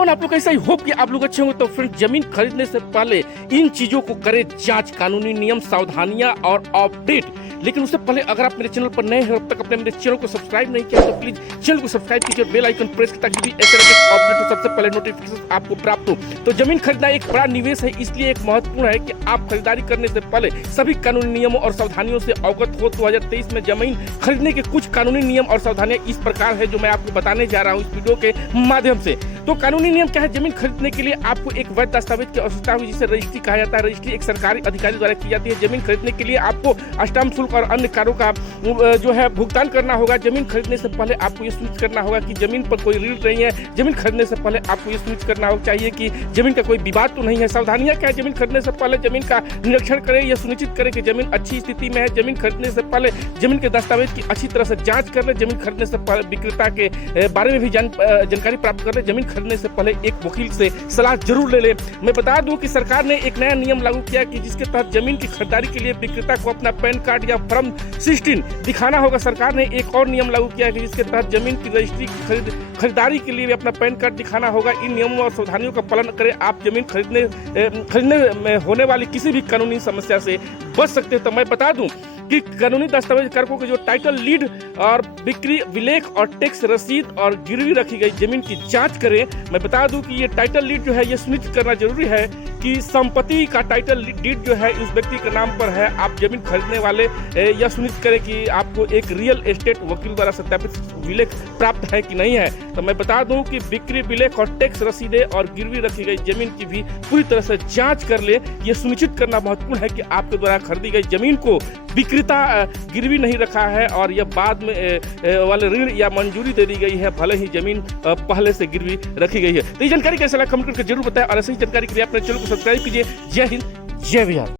Everyone, आप लोग कैसा ही होप कि आप लोग अच्छे होंगे। तो फ्रेंड, जमीन खरीदने से पहले इन चीजों को करें जांच, कानूनी नियम, सावधानियां और अपडेट। लेकिन उससे पहले अगर आप मेरे चैनल पर नए हैं, अब तक अपने मेरे चैनल को सब्सक्राइब नहीं किया तो प्लीज चैनल को सब्सक्राइब कीजिए, बेल आइकन प्रेस कीजिए ताकि भी ऐसे अपडेट हो सबसे पहले नोटिफिकेशन आपको प्राप्त हो। तो जमीन खरीदना एक बड़ा निवेश है, इसलिए एक महत्वपूर्ण है कि आप खरीदारी करने से पहले सभी कानूनी नियमों और सावधानियों से अवगत हो। 2023 में जमीन खरीदने के कुछ कानूनी नियम और सावधानियां इस प्रकार है जो मैं आपको बताने जा रहा हूँ इस वीडियो के माध्यम से। तो कानूनी नियम क्या है? जमीन खरीदने के लिए आपको एक वैध दस्तावेज की आवश्यकता हुई, जिसे रजिस्ट्री कहा जाता है। रजिस्ट्री एक सरकारी अधिकारी द्वारा की जाती है। जमीन खरीदने के लिए आपको स्टाम्प शुल्क और अन्य कारों का जो है भुगतान करना होगा। जमीन खरीदने से पहले आपको ये सुनिश्चित करना होगा कि जमीन पर कोई ऋण नहीं है। जमीन खरीदने से पहले आपको ये सुनिश्चित करना चाहिए कि जमीन का कोई विवाद तो नहीं है। सावधानियां क्या है? जमीन खरीदने से पहले जमीन का निरीक्षण करें, यह सुनिश्चित करें कि जमीन अच्छी स्थिति में है। जमीन खरीदने से पहले जमीन के दस्तावेज की अच्छी तरह से जांच कर ले। जमीन खरीदने से पहले विक्रेता के बारे में भी जानकारी प्राप्त कर ले। जमीन खरीदने से पहले एक वकील से सलाह जरूर ले ले। मैं बता दूं कि सरकार ने एक नया नियम लागू किया कि जिसके तहत जमीन की खरीदारी के लिए विक्रेता को अपना पैन कार्ड या फॉर्म 16 दिखाना होगा। सरकार ने एक और नियम लागू किया है जिसके तहत जमीन की रजिस्ट्री खरीदारी के लिए भी अपना पैन कार्ड दिखाना होगा। इन नियमों और सावधानियों का पालन करें, आप जमीन खरीदने में होने वाली किसी भी कानूनी समस्या से बच सकते हैं। तो मैं बता दूं कि कानूनी दस्तावेज कारकों के जो टाइटल लीड और बिक्री विलेख और टैक्स रसीद और गिरवी रखी गई जमीन की जांच करें। मैं बता दूं कि ये टाइटल लीड जो है ये सुनिश्चित करना जरूरी है कि संपत्ति का टाइटल डीड जो है उस व्यक्ति के नाम पर है। आप जमीन खरीदने वाले यह सुनिश्चित करें कि आपको एक रियल एस्टेट वकील द्वारा सत्यापित विलेख प्राप्त है कि नहीं है। तो मैं बता दूं कि बिक्री विलेख और टैक्स रसीदें और गिरवी रखी गई जमीन की भी पूरी तरह से जांच कर ले। यह सुनिश्चित करना महत्वपूर्ण है कि आपके द्वारा खरीदी गई जमीन को विक्रेता गिरवी नहीं रखा है और यह बाद में वाले ऋण या मंजूरी दे दी गई है, भले ही जमीन पहले से गिरवी रखी गई है। तो ये जानकारी कैसा लगा कमेंट करके जरूर बताएं और ऐसी जानकारी के लिए अपने चैनल को सब्सक्राइब कीजिए। जय हिंद, जय बिहार।